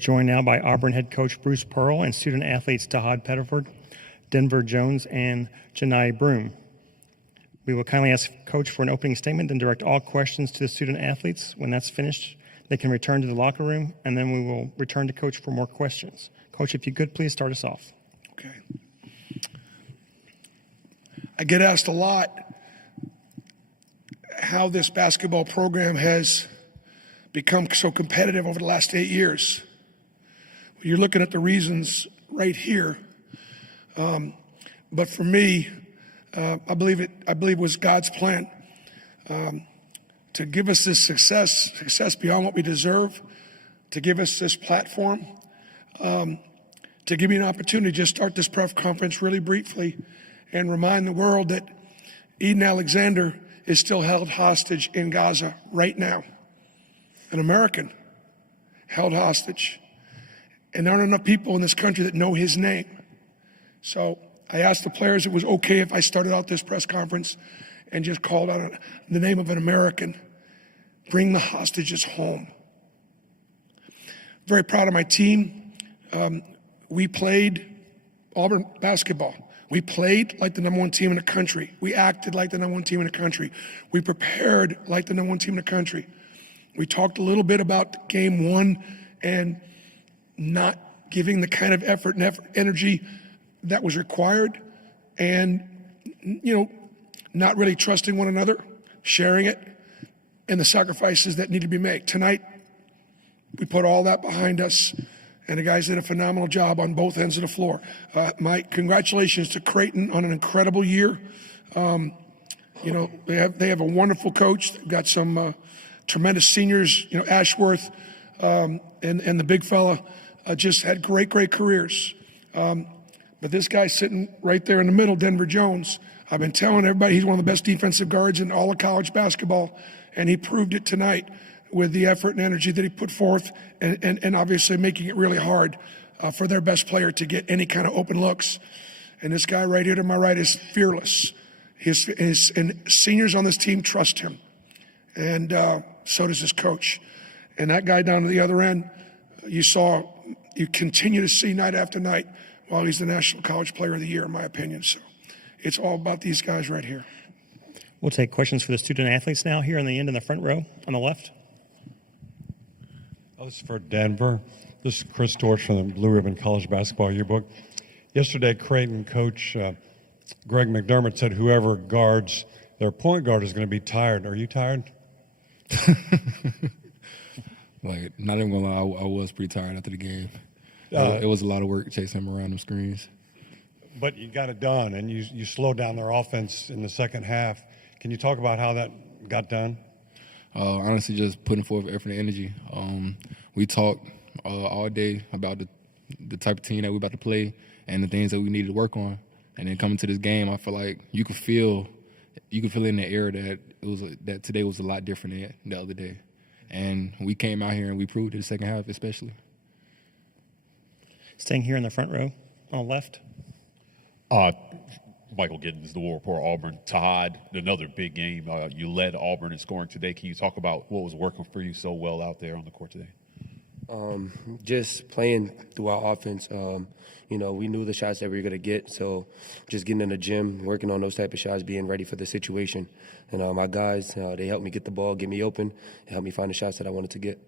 joined now by Auburn head coach Bruce Pearl and student athletes Tahad Pettiford, Denver Jones, and Janai Broom. We will kindly ask Coach for an opening statement, then direct all questions to the student athletes. When that's finished, they can return to the locker room, and then we will return to Coach for more questions. Coach, if you could, please start us off. Okay. I get asked a lot how this basketball program has become so competitive over the last 8 years. You're looking at the reasons right here. But for me, I believe it was God's plan to give us this success beyond what we deserve, to give us this platform, to give me an opportunity to just start this press conference really briefly and remind the world that Eden Alexander is still held hostage in Gaza right now. An American held hostage. And there aren't enough people in this country that know his name. So I asked the players if it was okay if I started out this press conference and just called out the name of an American. Bring the hostages home. Very proud of my team. We played Auburn basketball. We played like the #1 team in the country. We acted like the #1 team in the country. We prepared like the #1 team in the country. We talked a little bit about game one and not giving the kind of effort and energy that was required, and not really trusting one another, sharing it, and the sacrifices that need to be made. Tonight, we put all that behind us, and the guys did a phenomenal job on both ends of the floor. My congratulations to Creighton on an incredible year. They have a wonderful coach. They've got some tremendous seniors. Ashworth and the big fella just had great careers. But this guy sitting right there in the middle, Denver Jones, I've been telling everybody he's one of the best defensive guards in all of college basketball, and he proved it tonight with the effort and energy that he put forth, and obviously making it really hard for their best player to get any kind of open looks. And this guy right here to my right is fearless. And seniors on this team trust him, and so does his coach. And that guy down to the other end, you continue to see night after night while he's the National College Player of the Year, in my opinion. So it's all about these guys right here. We'll take questions for the student athletes now here in the end in the front row on the left. This is for Denver. This is Chris Dortch from the Blue Ribbon College Basketball Yearbook. Yesterday, Creighton coach Greg McDermott said whoever guards their point guard is going to be tired. Are you tired? Not even gonna lie, I was pretty tired after the game. It was a lot of work chasing him around them screens. But you got it done, and you slowed down their offense in the second half. Can you talk about how that got done? Honestly, just putting forth effort and energy. We talked all day about the type of team that we're about to play and the things that we needed to work on. And then coming to this game, I feel like you could feel in the air that today was a lot different than the other day. And we came out here and we proved it the second half especially. Staying here in the front row on the left. Michael Giddens, the War Report, Auburn. Tahad, another big game. You led Auburn in scoring today. Can you talk about what was working for you so well out there on the court today? Just playing through our offense. We knew the shots that we were going to get, so just getting in the gym, working on those type of shots, being ready for the situation. And my guys, they helped me get the ball, get me open, and helped me find the shots that I wanted to get.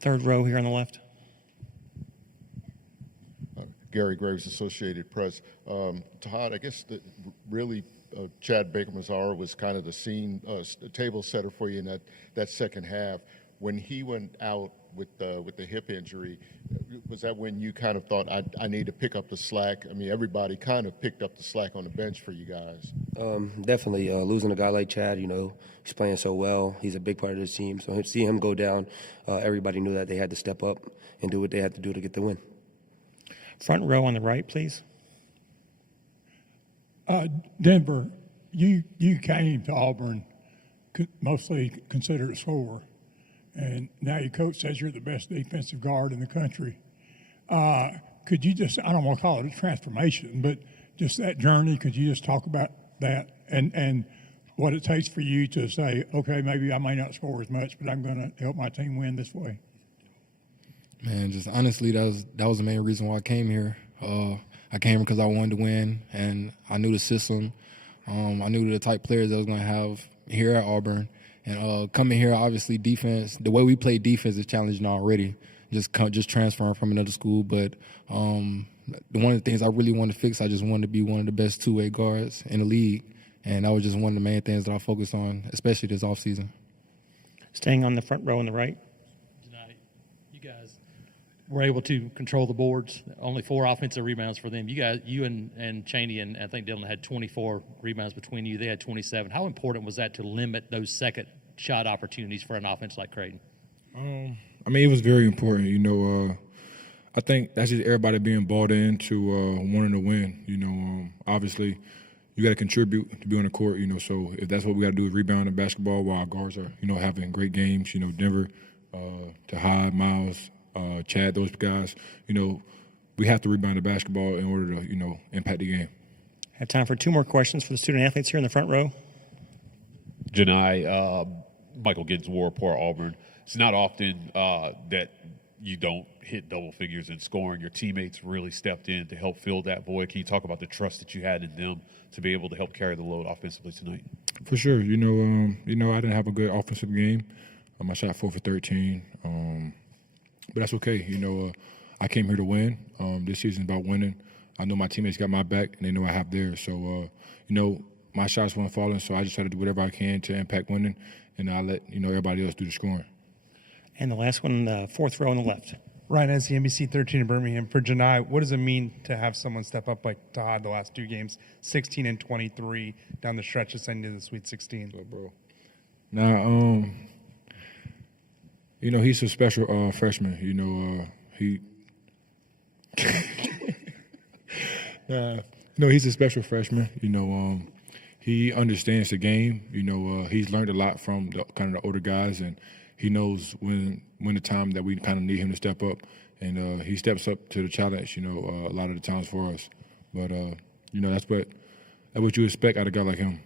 Third row here on the left. Gary Graves, Associated Press. Tahad, I guess Chad Baker-Mazara was kind of the table setter for you in that second half. When he went out with the hip injury, was that when you kind of thought, I need to pick up the slack? I mean, everybody kind of picked up the slack on the bench for you guys. Definitely. Losing a guy like Chad, he's playing so well. He's a big part of the team. So to see him go down, everybody knew that they had to step up and do what they had to do to get the win. Front row on the right, please. Denver, you came to Auburn mostly considered a scorer, and now your coach says you're the best defensive guard in the country. Could you just, I don't want to call it a transformation, but just that journey, could you just talk about that and what it takes for you to say, okay, maybe I may not score as much, but I'm going to help my team win this way? Man, just honestly, that was the main reason why I came here. I came here because I wanted to win, and I knew the system. I knew the type of players that I was going to have here at Auburn. And coming here, obviously, defense, the way we play defense is challenging already, just transferring from another school. But one of the things I really wanted to fix, I just wanted to be one of the best two-way guards in the league. And that was just one of the main things that I focused on, especially this offseason. Staying on the front row on the right. Tonight, you guys were able to control the boards. Only 4 offensive rebounds for them. You and Chaney and I think Dylan had 24 rebounds between you. They had 27. How important was that to limit those second shot opportunities for an offense like Creighton? I mean, it was very important. I think that's just everybody being bought into wanting to win. Obviously, you got to contribute to be on the court. So if that's what we got to do is rebound in basketball while our guards are, having great games. Denver, Tahad, Miles, Chad, those guys. We have to rebound the basketball in order to, impact the game. Have time for 2 more questions for the student athletes here in the front row. Janai, Michael Ginswar, Port Auburn. It's not often that you don't hit double figures in scoring. Your teammates really stepped in to help fill that void. Can you talk about the trust that you had in them to be able to help carry the load offensively tonight? For sure. I didn't have a good offensive game. I shot 4 for 13. But that's okay. I came here to win. This season's about winning. I know my teammates got my back, and they know I have theirs. So, my shots weren't falling, so I just try to do whatever I can to impact winning, and I'll let, everybody else do the scoring. And the last one, the 4th row on the left. Ryan Hennessy, NBC 13 in Birmingham. For Janai, what does it mean to have someone step up like Tahad the last 2 games, 16 and 23 down the stretch, ascending to the Sweet 16? So, bro. Now, he's a special freshman. He's a special freshman. He understands the game. He's learned a lot from the older guys, and he knows when the time that we kind of need him to step up, and he steps up to the challenge. A lot of the times for us. But that's what you expect out of a guy like him.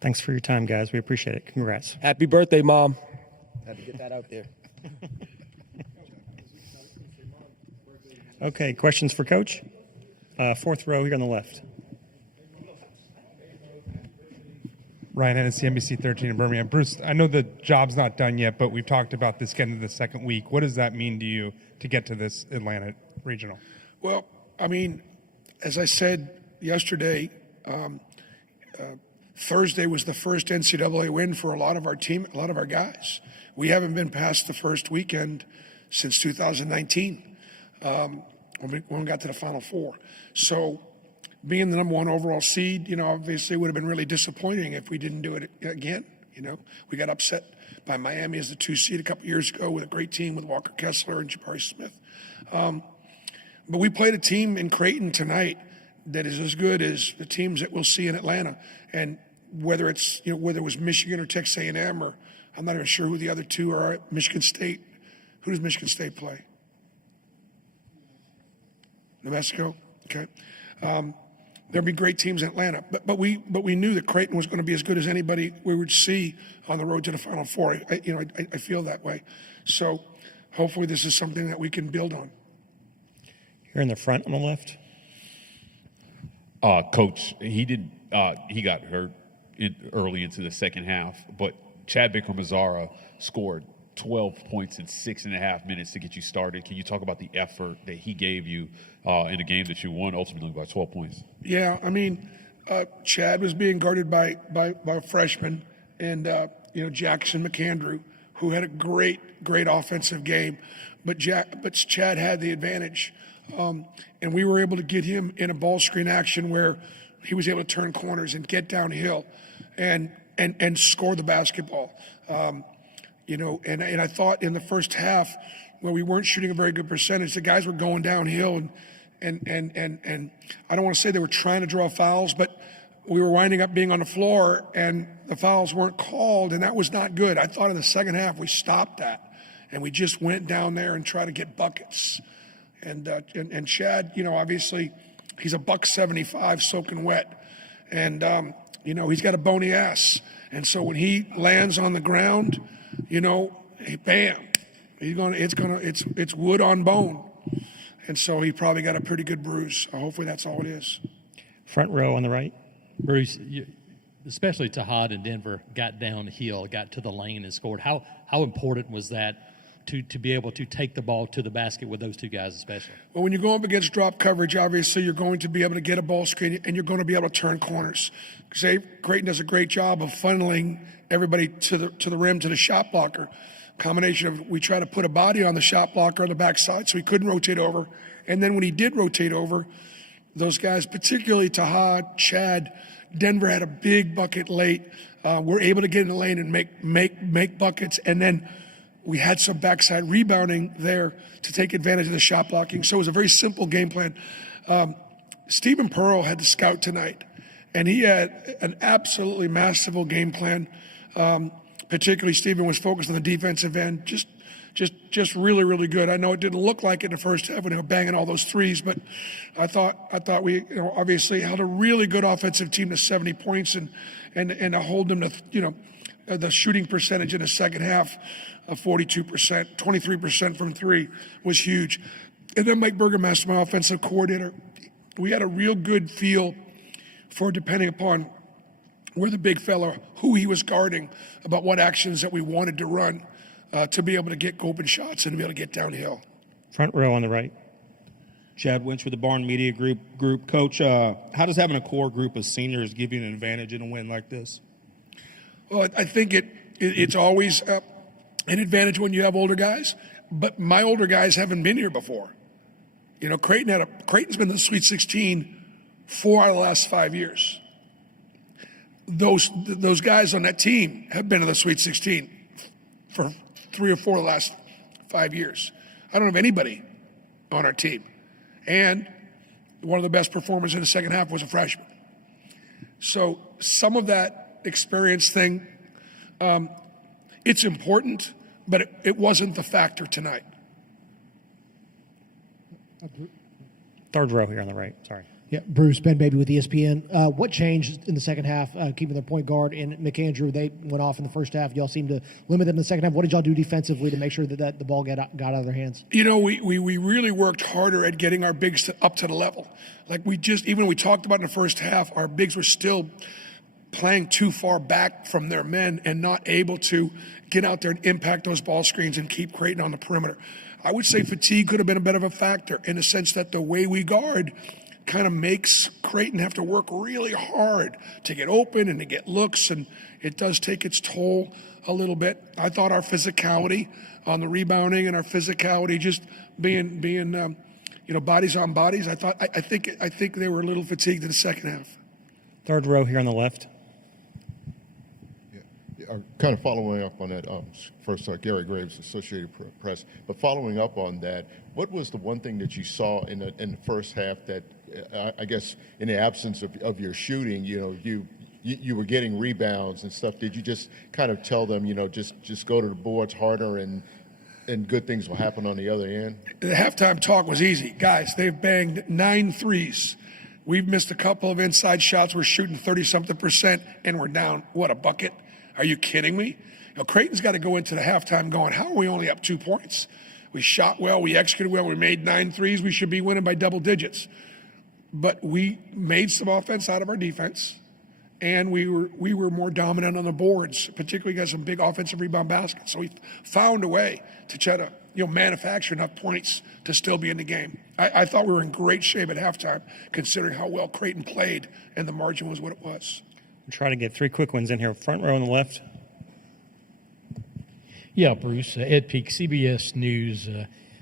Thanks for your time, guys. We appreciate it. Congrats. Happy birthday, Mom. Had to get that out there. Okay, questions for Coach? 4th row here on the left. Ryan Hennessy, NBC 13 in Birmingham. Bruce, I know the job's not done yet, but we've talked about this getting to the second week. What does that mean to you to get to this Atlanta regional? Well, I mean, as I said yesterday, Thursday was the first NCAA win for a lot of our team, a lot of our guys. We haven't been past the first weekend since 2019 when we got to the Final Four. So being the number 1 overall seed, obviously it would have been really disappointing if we didn't do it again. We got upset by Miami as the 2 seed a couple years ago with a great team with Walker Kessler and Jabari Smith. But we played a team in Creighton tonight that is as good as the teams that we'll see in Atlanta. And whether it's, whether it was Michigan or Texas A&M, or I'm not even sure who the other 2 are, Michigan State. Who does Michigan State play? New Mexico? Okay. There'd be great teams in Atlanta, but we knew that Creighton was going to be as good as anybody we would see on the road to the Final Four. I feel that way. So hopefully this is something that we can build on. Here in the front on the left. Coach, he got hurt early into the second half, but Chad Baker-Mazara scored 12 points in 6.5 minutes to get you started. Can you talk about the effort that he gave you in a game that you won ultimately by 12 points? Yeah, I mean, Chad was being guarded by a freshman, and Jackson McAndrew, who had a great offensive game, but Chad had the advantage, and we were able to get him in a ball screen action where he was able to turn corners and get downhill, and score the basketball. And I thought in the first half, where we weren't shooting a very good percentage, the guys were going downhill, and I don't want to say they were trying to draw fouls, but we were winding up being on the floor, and the fouls weren't called, and that was not good. I thought in the second half we stopped that, and we just went down there and tried to get buckets. And Chad, obviously he's a $175 soaking wet, and he's got a bony ass, and so when he lands on the ground, bam, It's wood on bone, and so he probably got a pretty good bruise. Hopefully that's all it is. Front row on the right. Bruce, especially Tahad and Denver got downhill, got to the lane and scored. How important was that to be able to take the ball to the basket with those two guys especially? Well, when you go up against drop coverage, obviously you're going to be able to get a ball screen and you're going to be able to turn corners. Creighton does a great job of funneling everybody to the rim, to the shot blocker. Combination of we try to put a body on the shot blocker on the backside so he couldn't rotate over. And then when he did rotate over, those guys, particularly Tahad, Chad, Denver had a big bucket late. We're able to get in the lane and make buckets. And then we had some backside rebounding there to take advantage of the shot blocking. So it was a very simple game plan. Stephen Pearl had the scout tonight, and he had an absolutely masterful game plan. Particularly, Stephen was focused on the defensive end, just really, really good. I know it didn't look like it in the first half when they were banging all those threes, but I thought we obviously held a really good offensive team to 70 points and to hold them to the shooting percentage in the second half of 42%, 23% from three was huge. And then Mike Burgermaster, my offensive coordinator, we had a real good feel for, depending upon where the big fella, who he was guarding, about what actions that we wanted to run to be able to get open shots and to be able to get downhill. Front row on the right. Chad Winch with the Barn Media Group. Coach, how does having a core group of seniors give you an advantage in a win like this? Well, I think it's always an advantage when you have older guys, but my older guys haven't been here before. Creighton's been in the Sweet 16 4 out of the last 5 years. Those guys on that team have been in the Sweet 16 for 3 or 4 of the last 5 years. I don't have anybody on our team. And one of the best performers in the second half was a freshman. So some of that experience thing, it's important, but it wasn't the factor tonight. Third row here on the right. Sorry. Yeah, Bruce, Ben Baby with ESPN. What changed in the second half, keeping their point guard and McAndrew? They went off in the first half. Y'all seemed to limit them in the second half. What did y'all do defensively to make sure that the ball got out of their hands? We really worked harder at getting our bigs up to the level. Like even when we talked about in the first half, our bigs were still playing too far back from their men and not able to get out there and impact those ball screens and keep Creighton on the perimeter. I would say fatigue could have been a bit of a factor in the sense that the way we guard kind of makes Creighton have to work really hard to get open and to get looks, and it does take its toll a little bit. I thought our physicality on the rebounding and our physicality just being bodies on bodies, I think they were a little fatigued in the second half. Third row here on the left. Kind of following up on that, first, Gary Graves, Associated Press, but following up on that, what was the one thing that you saw in the first half that, I guess, in the absence of your shooting, you were getting rebounds and stuff? Did you just kind of tell them, just go to the boards harder and good things will happen on the other end? The halftime talk was easy. Guys, they've banged 9 threes. We've missed a couple of inside shots. We're shooting 30-something%, and we're down, a bucket? Are you kidding me? Creighton's got to go into the halftime going, how are we only up 2 points? We shot well, we executed well, we made 9 threes. We should be winning by double digits. But we made some offense out of our defense, and we were more dominant on the boards, particularly got some big offensive rebound baskets. So we found a way to try to manufacture enough points to still be in the game. I thought we were in great shape at halftime, considering how well Creighton played, and the margin was what it was. We'll try to get 3 quick ones in here. Front row on the left. Yeah, Bruce, Ed Peak, CBS News.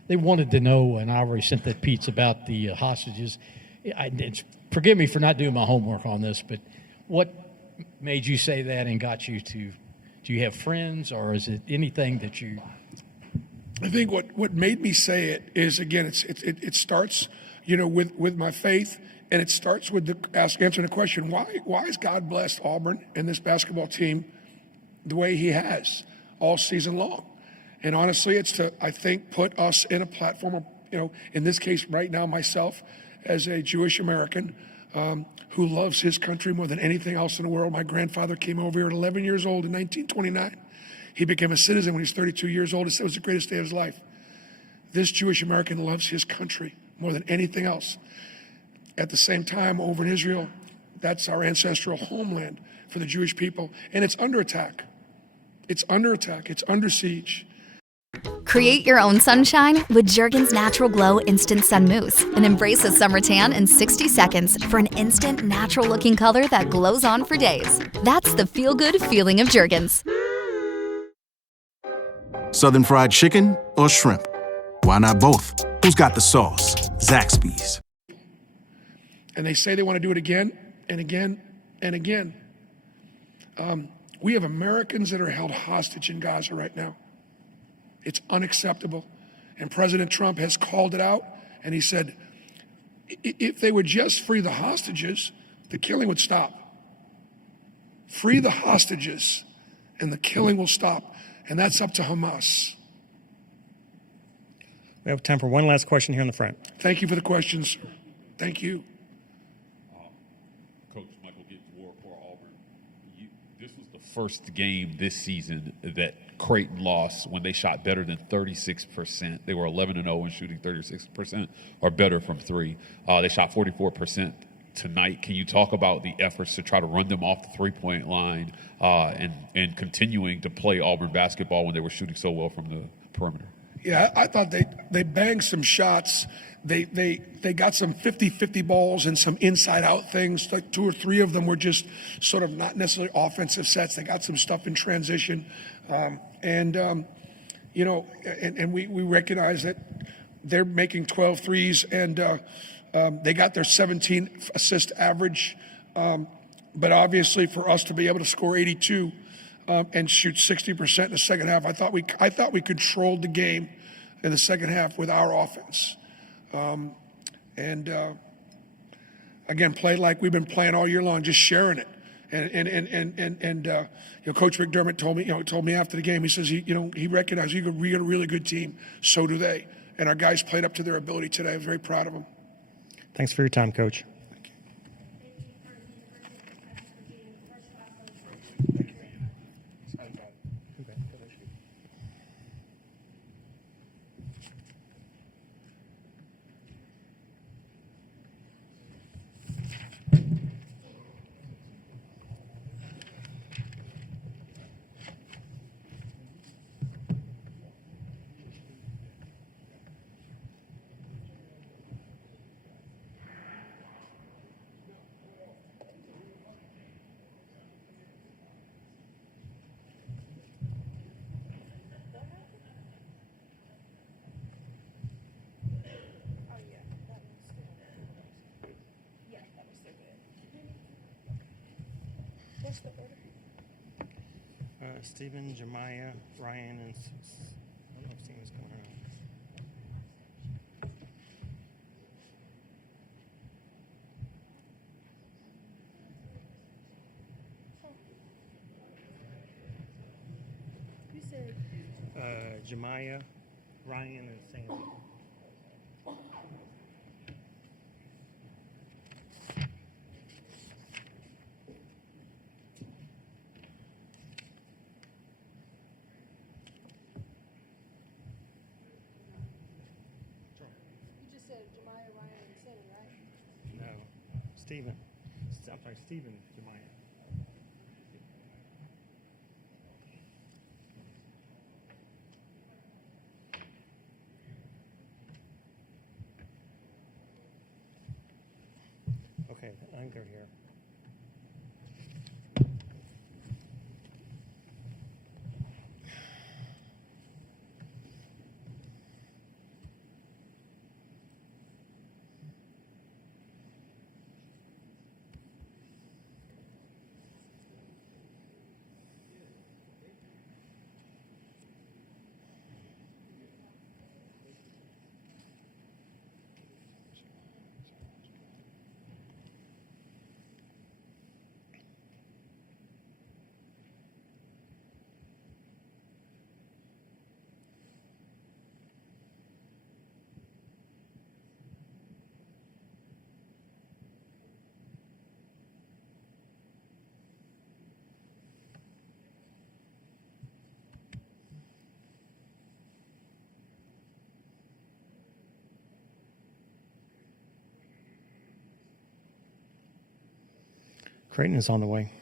They wanted to know, and I already sent that piece about the hostages. Forgive me for not doing my homework on this, but what made you say that and got you to, do you have friends, or is it anything that you... I think what made me say it is, again, it starts, with my faith, and it starts with answering the question, why has God blessed Auburn and this basketball team the way he has all season long? And honestly, it's to, I think, put us in a platform of, in this case right now, myself, as a Jewish American who loves his country more than anything else in the world. My grandfather came over here at 11 years old in 1929. He became a citizen when he was 32 years old. He said it was the greatest day of his life. This Jewish American loves his country more than anything else. At the same time, over in Israel, that's our ancestral homeland for the Jewish people, and it's under attack. It's under attack. It's under siege. Create your own sunshine with Jergens Natural Glow Instant Sun Mousse and embrace a summer tan in 60 seconds for an instant natural-looking color that glows on for days. That's the feel-good feeling of Jergens. Southern fried chicken or shrimp? Why not both? Who's got the sauce? Zaxby's. And they say they want to do it again and again and again. We have Americans that are held hostage in Gaza right now. It's unacceptable. And President Trump has called it out, and he said, if they would just free the hostages, the killing would stop. Free the hostages, and the killing will stop. And that's up to Hamas. We have time for one last question here in the front. Thank you for the questions. Thank you. Coach Michael Gittens for Auburn. This was the first game this season that Creighton lost when they shot better than 36%. They were 11-0 and shooting 36% or better from three. They shot 44% tonight. Can you talk about the efforts to try to run them off the three-point line and continuing to play Auburn basketball when they were shooting so well from the perimeter? Yeah, I thought they banged some shots. They got some 50-50 balls and some inside-out things. Like 2 or 3 of them were just sort of not necessarily offensive sets. They got some stuff in transition. You know, and we recognize that they're making 12 threes, and they got their 17 assist average. But obviously for us to be able to score 82 and shoot 60% in the second half, I thought we controlled the game in the second half with our offense. Again, played like we've been playing all year long, just sharing it. You know, Coach McDermott told me after the game, he says he recognized we got a really good team. So do they, and our guys played up to their ability today. I'm very proud of them. Thanks for your time, Coach. Stephen, Jemiah, Ryan, and I don't know if Stephen's going around. You said Jemiah, Ryan, and Sandy. Stephen. I'm sorry, Stephen Jemiah. Okay, I think they're here. Creighton is on the way.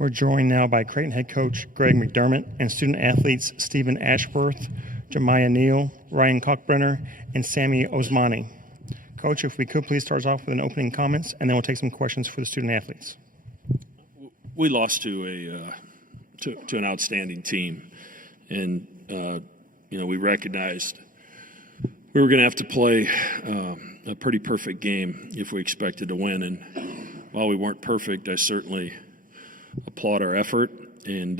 We're joined now by Creighton head coach Greg McDermott and student athletes Stephen Ashworth, Jemiah Neal, Ryan Cockbrenner, and Sammy Osmani. Coach, if we could please start us off with an opening comments, and then we'll take some questions for the student athletes. We lost to an outstanding team, and we recognized we were going to have to play a pretty perfect game if we expected to win. And while we weren't perfect, I certainly applaud our effort. And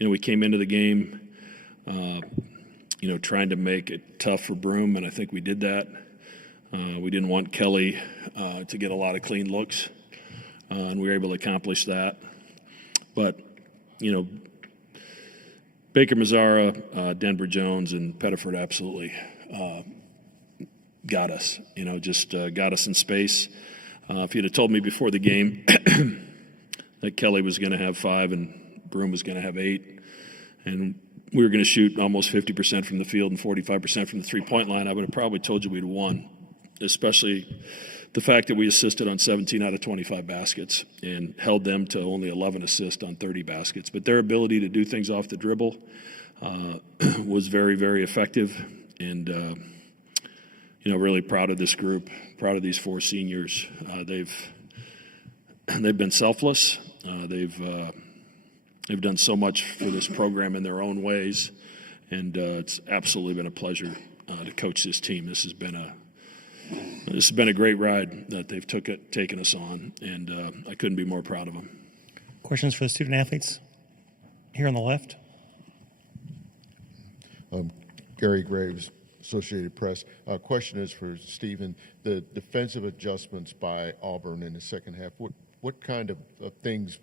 we came into the game, trying to make it tough for Broome, and I think we did that. We didn't want Kelly to get a lot of clean looks, and we were able to accomplish that. But, Baker Mazzara, Denver Jones, and Pettiford absolutely got us, got us in space. If you'd have told me before the game that Kelly was going to have 5 and Broome was going to have 8, and we were going to shoot almost 50% from the field and 45% from the three-point line, I would have probably told you we'd have won, especially the fact that we assisted on 17 out of 25 baskets and held them to only 11 assists on 30 baskets. But their ability to do things off the dribble was very, very effective. And, really proud of this group, proud of these 4 seniors. They've been selfless. They've done so much for this program in their own ways. And it's absolutely been a pleasure to coach this team. This has been a great ride that they've taken us on, and I couldn't be more proud of them. Questions for the student athletes here on the left? Gary Graves, Associated Press. Question is for Stephen. The defensive adjustments by Auburn in the second half, what kind of things,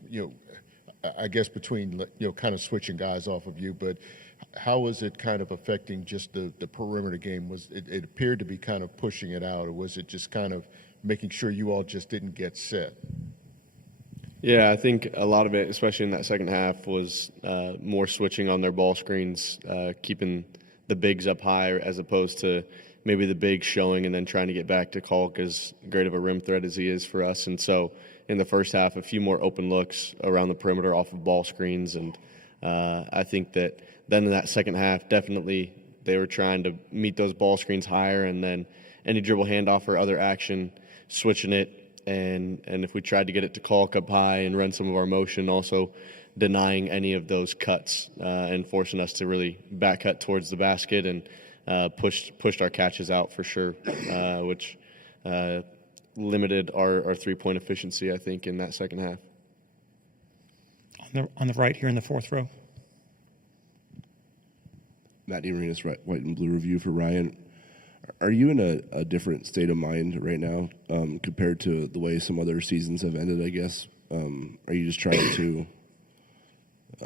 I guess between, kind of switching guys off of you, but how was it kind of affecting just the perimeter game? Was it appeared to be kind of pushing it out, or was it just kind of making sure you all just didn't get set? Yeah, I think a lot of it, especially in that second half, was more switching on their ball screens, keeping the bigs up high as opposed to maybe the bigs showing and then trying to get back to Kalk, as great of a rim threat as he is for us. And so in the first half, a few more open looks around the perimeter off of ball screens. And I think that then in that second half, definitely they were trying to meet those ball screens higher, and then any dribble handoff or other action, switching it. And if we tried to get it to Kalk up high and run some of our motion, also denying any of those cuts and forcing us to really back cut towards the basket and pushed our catches out for sure, which limited our three-point efficiency, I think, in that second half. On the right here in the fourth row. Matt DeMarinis, White and Blue Review for Ryan. Are you in a different state of mind right now compared to the way some other seasons have ended, I guess? Are you just trying to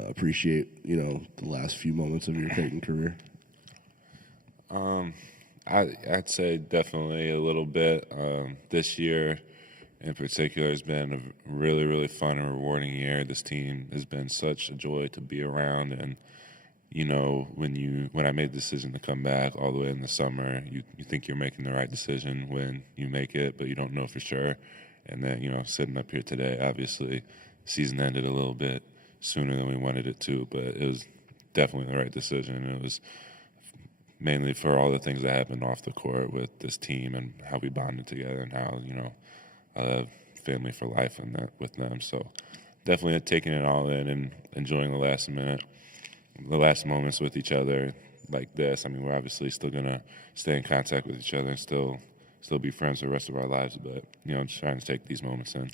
appreciate, the last few moments of your Creighton career? I'd say definitely a little bit. This year in particular has been a really, really fun and rewarding year. This team has been such a joy to be around, and when I made the decision to come back all the way in the summer, you think you're making the right decision when you make it, but you don't know for sure. And then, sitting up here today, obviously, season ended a little bit sooner than we wanted it to, but it was definitely the right decision. It was mainly for all the things that happened off the court with this team and how we bonded together and how, I have family for life and that with them. So definitely taking it all in and enjoying the last moments with each other like this. I mean, we're obviously still going to stay in contact with each other and still be friends for the rest of our lives, but, just trying to take these moments in.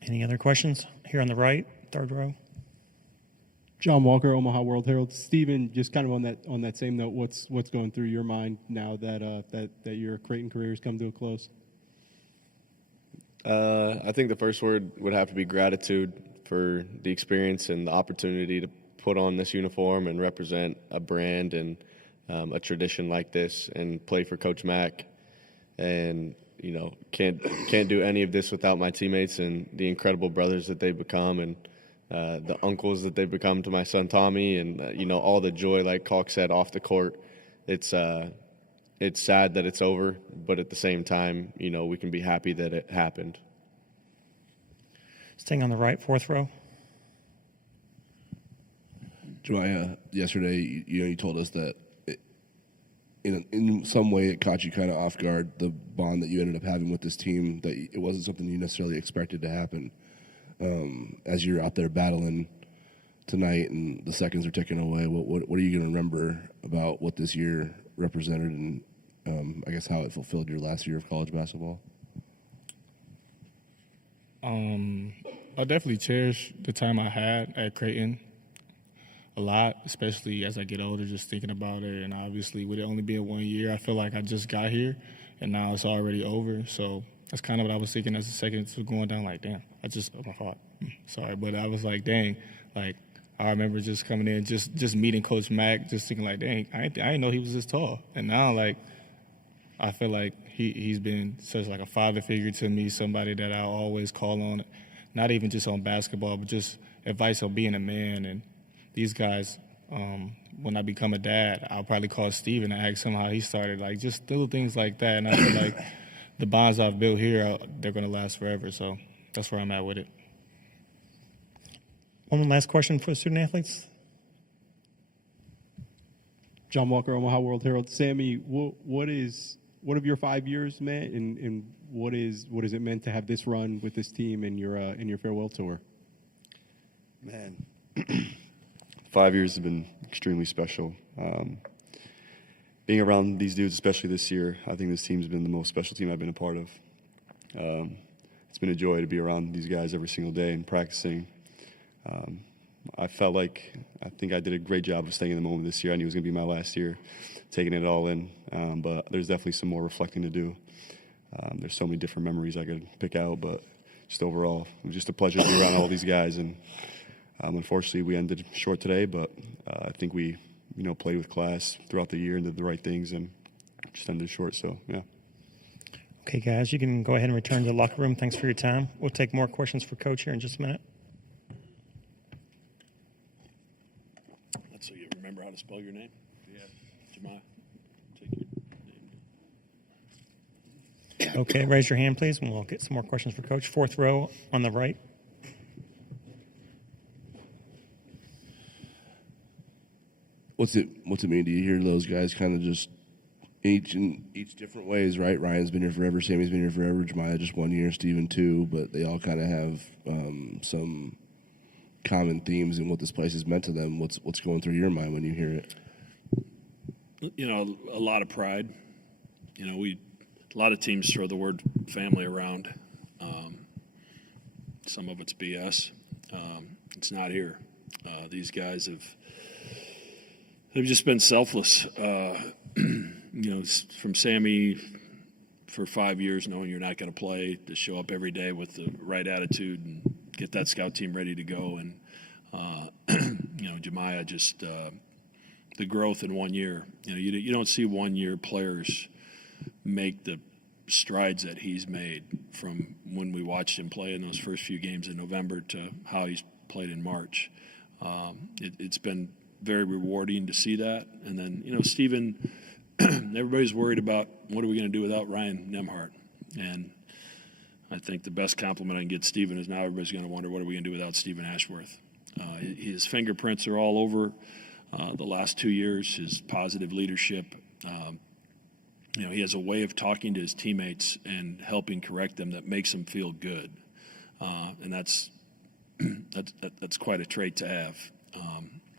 Any other questions? Here on the right, third row. John Walker, Omaha World Herald. Stephen, just kind of on that same note, what's going through your mind now that your Creighton career has come to a close? I think the first word would have to be gratitude for the experience and the opportunity to put on this uniform and represent a brand and a tradition like this and play for Coach Mack. And can't do any of this without my teammates and the incredible brothers that they've become, and the uncles that they've become to my son Tommy, and all the joy, like Calk said, off the court. It's sad that it's over, but at the same time, we can be happy that it happened. Staying on the right, fourth row. Jemiah, yesterday, you told us that in some way it caught you kind of off guard, the bond that you ended up having with this team, that it wasn't something you necessarily expected to happen. As you're out there battling tonight and the seconds are ticking away, what are you going to remember about what this year represented and I guess how it fulfilled your last year of college basketball? I'll definitely cherish the time I had at Creighton a lot, especially as I get older, just thinking about it. And obviously, with it only being 1 year, I feel like I just got here, and now it's already over. So that's kind of what I was thinking as the seconds were going down. Like, damn, my fault. Sorry, but I was like, dang, like I remember just coming in, just meeting Coach Mack, just thinking like, dang, I didn't know he was this tall. And now, like, I feel like he's been such like a father figure to me, somebody that I'll always call on, not even just on basketball, but just advice on being a man. And these guys, when I become a dad, I'll probably call Steven and ask him how he started, like just little things like that. And I feel like the bonds I've built here, they're going to last forever. So that's where I'm at with it. One last question for the student athletes. John Walker, Omaha World Herald. Sammy, what have your 5 years meant, and what is it meant to have this run with this team in your farewell tour? Man, 5 years have been extremely special. Being around these dudes, especially this year, I think this team's been the most special team I've been a part of. It's been a joy to be around these guys every single day and practicing. I felt like I think I did a great job of staying in the moment this year. I knew it was going to be my last year, taking it all in. But there's definitely some more reflecting to do. There's so many different memories I could pick out, but just overall, it was just a pleasure to be around all these guys. And unfortunately, we ended short today, but I think we, played with class throughout the year and did the right things, and just ended short. So, yeah. Okay, guys, you can go ahead and return to the locker room. Thanks for your time. We'll take more questions for Coach here in just a minute. So you remember how to spell your name? Yeah. Jemiah. Okay, raise your hand, please, and we'll get some more questions for Coach. Fourth row on the right. What's it mean to you hear those guys kind of just each different ways, right? Ryan's been here forever, Sammy's been here forever, Jemiah just 1 year, Steven 2, but they all kind of have some common themes and what this place has meant to them. What's going through your mind when you hear it? A lot of pride. A lot of teams throw the word family around. Some of it's BS. It's not here. These guys they've just been selfless. From Sammy for 5 years, knowing you're not going to play, to show up every day with the right attitude and get that scout team ready to go. And, Jemiah, just the growth in 1 year. You don't see 1 year players make the strides that he's made from when we watched him play in those first few games in November to how he's played in March. It's been very rewarding to see that. And then, Steven, everybody's worried about what are we going to do without Ryan Nembhard. And I think the best compliment I can get Steven is now everybody's going to wonder what are we going to do without Stephen Ashworth. His fingerprints are all over the last 2 years, his positive leadership. He has a way of talking to his teammates and helping correct them that makes them feel good. And that's quite a trait to have.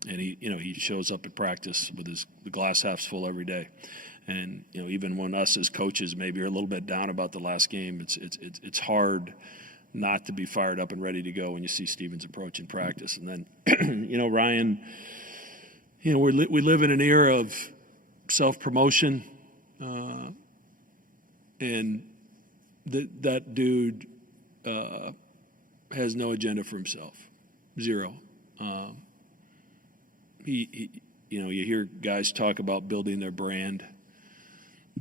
And he shows up at practice with the glass half full every day. And even when us as coaches maybe are a little bit down about the last game, it's hard not to be fired up and ready to go when you see Steven's approach in practice. And then, Ryan, we live in an era of self-promotion, and that dude has no agenda for himself, zero. You hear guys talk about building their brand.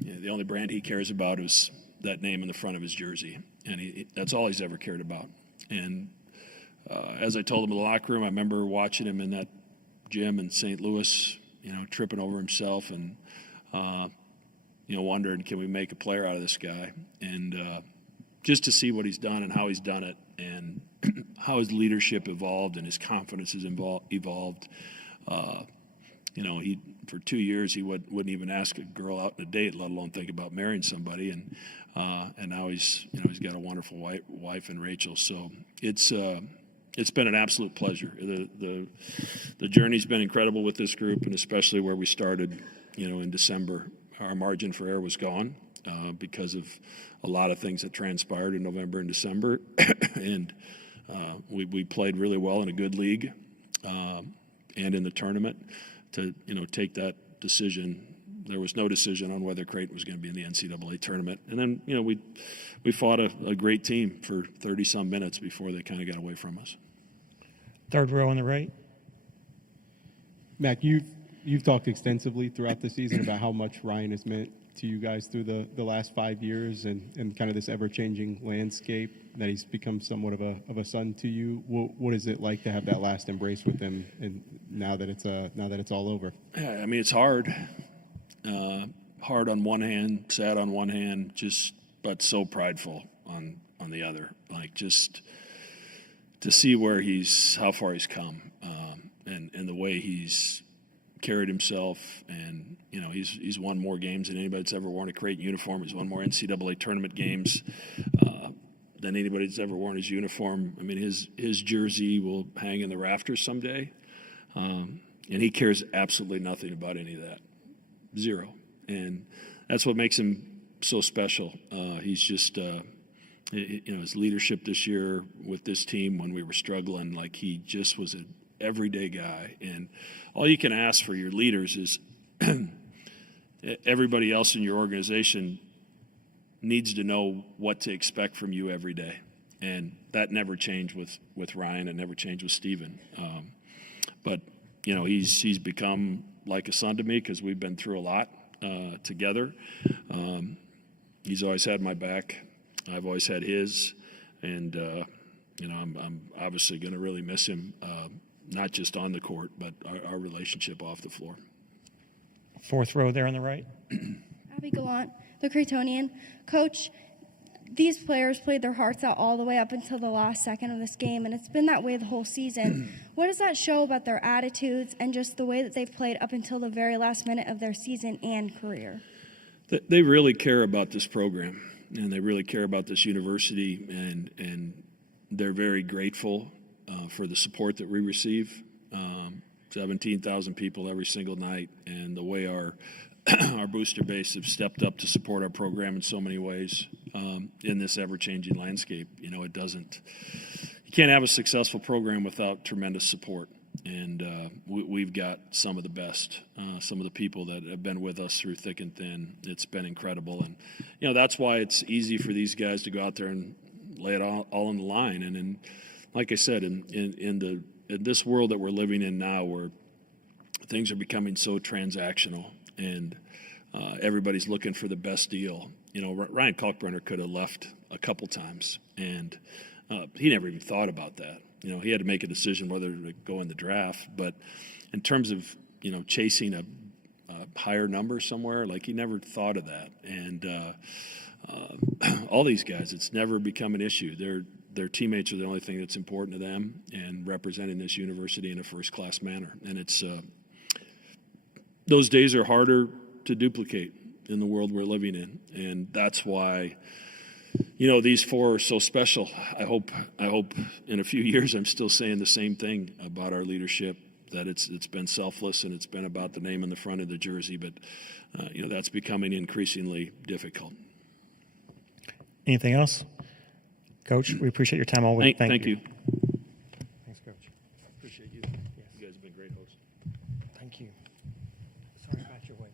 The only brand he cares about is that name in the front of his jersey, and that's all he's ever cared about. And as I told him in the locker room, I remember watching him in that gym in St. Louis, tripping over himself and wondering, can we make a player out of this guy? And just to see what he's done and how he's done it, and how his leadership evolved and his confidence has evolved. He for 2 years he wouldn't even ask a girl out on a date, let alone think about marrying somebody, and now he's got a wonderful wife in Rachel. So it's been an absolute pleasure. The journey's been incredible with this group, and especially where we started, in December. Our margin for error was gone because of a lot of things that transpired in November and December, and we played really well in a good league and in the tournament to take that decision. There was no decision on whether Creighton was going to be in the NCAA tournament, and then we fought a great team for 30-some minutes before they kind of got away from us. Third row on the right. Mac, you've talked extensively throughout the season about how much Ryan has meant to you guys through the last 5 years and kind of this ever-changing landscape, that he's become somewhat of a son to you. What is it like to have that last embrace with him, and now that it's all over? Yeah, I mean, it's hard. Hard on one hand, sad on one hand, but so prideful on the other. Like, just to see how far he's come, and the way he's carried himself, and he's won more games than anybody that's ever worn a Creighton uniform. He's won more NCAA tournament games than anybody that's ever worn his uniform. I mean, his jersey will hang in the rafters someday, and he cares absolutely nothing about any of that, zero. And that's what makes him so special. He's just his leadership this year with this team when we were struggling, like, he just was an everyday guy. And all you can ask for your leaders is everybody else in your organization needs to know what to expect from you every day. And that never changed with Ryan. It never changed with Steven. But he's become like a son to me because we've been through a lot together. He's always had my back. I've always had his. And I'm obviously going to really miss him, not just on the court, but our relationship off the floor. Fourth row there on the right. Abby Gallant, the Creightonian. Coach, these players played their hearts out all the way up until the last second of this game, and it's been that way the whole season. What does that show about their attitudes and just the way that they've played up until the very last minute of their season and career? They really care about this program, and they really care about this university, and they're very grateful for the support that we receive. 17,000 people every single night, and the way our booster base have stepped up to support our program in so many ways in this ever-changing landscape. You can't have a successful program without tremendous support, and we've got some of the best, some of the people that have been with us through thick and thin. It's been incredible, and that's why it's easy for these guys to go out there and lay it all on the line. And like I said, in this world that we're living in now, where things are becoming so transactional and everybody's looking for the best deal. Ryan Kalkbrenner could have left a couple times, and he never even thought about that. He had to make a decision whether to go in the draft. But in terms of, chasing a higher number somewhere, like, he never thought of that. And all these guys, it's never become an issue. Their teammates are the only thing that's important to them, and representing this university in a first-class manner. And it's those days are harder to duplicate in the world we're living in, and that's why these four are so special. I hope in a few years I'm still saying the same thing about our leadership, that it's been selfless and it's been about the name on the front of the jersey, but that's becoming increasingly difficult. Anything else? Coach, we appreciate your time always. Thank you. Thanks, Coach. Appreciate you. You guys have been great hosts. Thank you. Sorry about your wait.